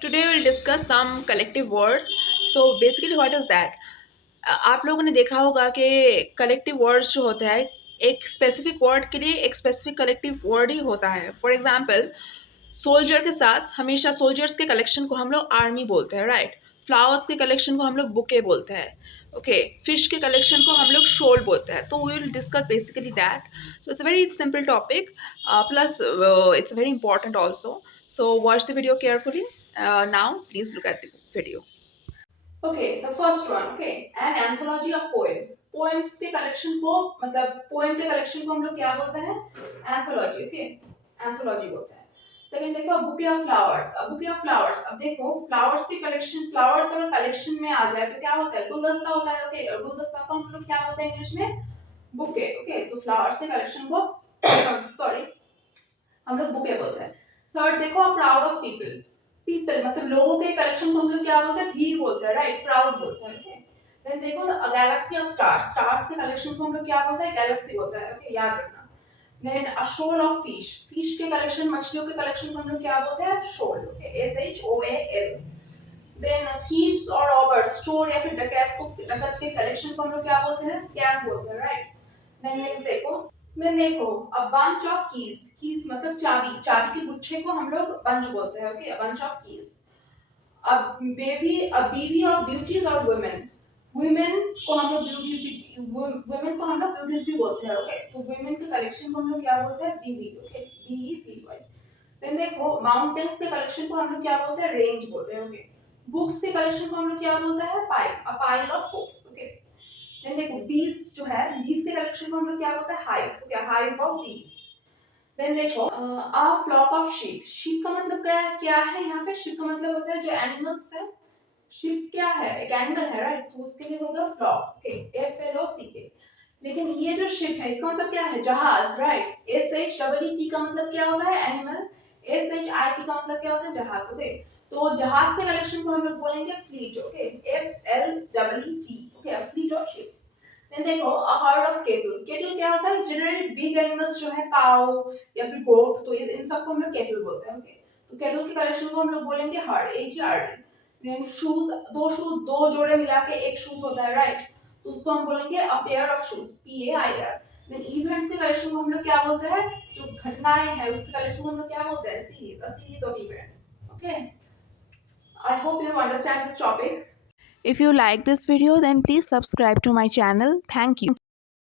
Today we'll discuss some collective words. So basically what is that? आप लोगों ने देखा होगा कि कलेक्टिव वर्ड्स जो होता है एक स्पेसिफिक वर्ड के लिए एक स्पेसिफिक कलेक्टिव वर्ड ही होता है. फॉर एग्जाम्पल, सोल्जर के साथ हमेशा सोल्जर्स के कलेक्शन को हम लोग आर्मी बोलते हैं, राइट. फ्लावर्स के कलेक्शन को हम लोग बुके बोलते हैं. ओके, फिश के कलेक्शन को हम लोग शोल बोलते हैं. तो we will discuss basically that. So it's a very simple topic, plus it's very important also. So watch the video carefully. Now please look at the video. Okay, the first one. Okay, an anthology of poems. Poems के collection को मतलब poem के collection को हम लोग क्या बोलते हैं? Anthology. Okay, anthology बोलते हैं. सेकेंड देखो, बुके ऑफ फ्लावर्स. अब बुके ऑफ फ्लावर्स, अब देखो फ्लावर्स की कलेक्शन, फ्लावर्स अगर कलेक्शन में आ जाए तो क्या होता है? गुलदस्ता होता है. ओके, और गुलदस्ता को हम लोग क्या बोलते हैं इंग्लिश में? बुके. ओके, तो फ्लावर्स के कलेक्शन को सॉरी हम लोग बुके बोलते हैं. थर्ड देखो, क्राउड ऑफ पीपल. पीपल मतलब लोगों के कलेक्शन को हम लोग क्या बोलते हैं? भीड़ बोलते हैं, राइट. क्राउड बोलते हैं. ओके, देन देखो गैलेक्सी ऑफ स्टार्स. स्टार्स के कलेक्शन को हम लोग क्या बोलते हैं? गैलेक्सी बोलते हैं. ओके, याद रखना. Then a shoal of fish. Fish के कलेक्शन, मछलियों के कलेक्शन को हम लोग क्या बोलते हैं? shoal. Okay, SHOAL. Then thieves और रॉबर्स, चोर या फिर डकैत के कलेक्शन को हम लोग क्या बोलते हैं? कैम बोलते हैं, राइट. देन देखो अ बंच ऑफ कीज. कीज मतलब चाबी. चाबी के गुच्छे को हम लोग बंच बोलते हैं. Okay, a bunch of keys. A bevy of beauties और वुमेन. वुमेन को हम लोग ब्यूटीज भी बोलते हैं. ओके, तो वुमेन के कलेक्शन को हम लोग क्या बोलते हैं? बीवी. Okay, BEVY. देन देखो माउंटेन्स के कलेक्शन को हम लोग क्या बोलते हैं? रेंज बोलते हैं. ओके, बुक्स के कलेक्शन को हम लोग क्या बोलते हैं? Pile. A pile of books. Okay, then देखो बीज जो है, बीज के कलेक्शन को हम लोग क्या बोलते हैं? Hive. Okay, hive of bees. Then देखो a flock of sheep. Sheep का मतलब क्या है यहाँ पे? शीप का मतलब होता है जो एनिमल्स है. शीप क्या है? एक एनिमल है, राइट. तो उसके लिए होगा फ्लॉक. Okay, FLOCK. लेकिन ये जो शिप है इसका मतलब क्या है? जहाज, राइट. SHEEP का मतलब क्या होता है? एनिमल. SHIP का मतलब क्या होता है? जहाज. ओके, तो जहाज के कलेक्शन को हम लोग बोलेंगे fleet. Okay, FLEET. Okay, fleet of ships. Then देखो a herd of cattle. Cattle क्या होता है? जनरली बिग एनिमल्स जो है, काउ या फिर गोट, तो इन सबको हम लोग केटल बोलते हैं. ओके, तो केटल के कलेक्शन को हम लोग बोलेंगे हर्ड. HERD. देन शूज, दो जोड़े मिला के एक शूज होता है, राइट. तो उसको हम बोलेंगे a pair of shoes. PAIR. Then events के कलेक्शन को हम लोग क्या बोलते हैं? जो घटनाएं हैं उसके कलेक्शन को हम लोग क्या बोलते हैं? Series. A series of events. Okay, I hope you have understand this topic. If you like this video, then please subscribe to my channel. Thank you.